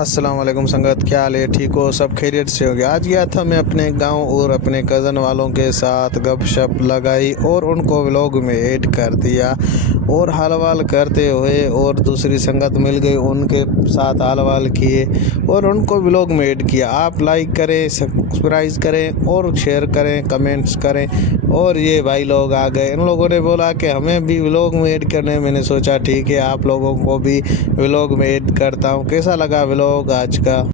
अस्सलाम वालेकुम संगत, क्या हाल है? ठीक हो? सब खैरियत से हो गया? आज गया था मैं अपने गांव और अपने कज़न वालों के साथ गपशप लगाई और उनको व्लॉग में ऐड कर दिया और हाल करते हुए और दूसरी संगत मिल गई, उनके साथ हाल किए और उनको व्लॉग में ऐड किया। आप लाइक करें, सब्सक्राइब करें और शेयर करें, कमेंट्स करें। और ये भाई लोग आ गए, इन लोगों ने बोला कि हमें भी व्लॉग में ऐड करने। मैंने सोचा ठीक है, आप लोगों को भी व्लॉग में ऐड करता हूँ। कैसा लगा व्लॉग आज का?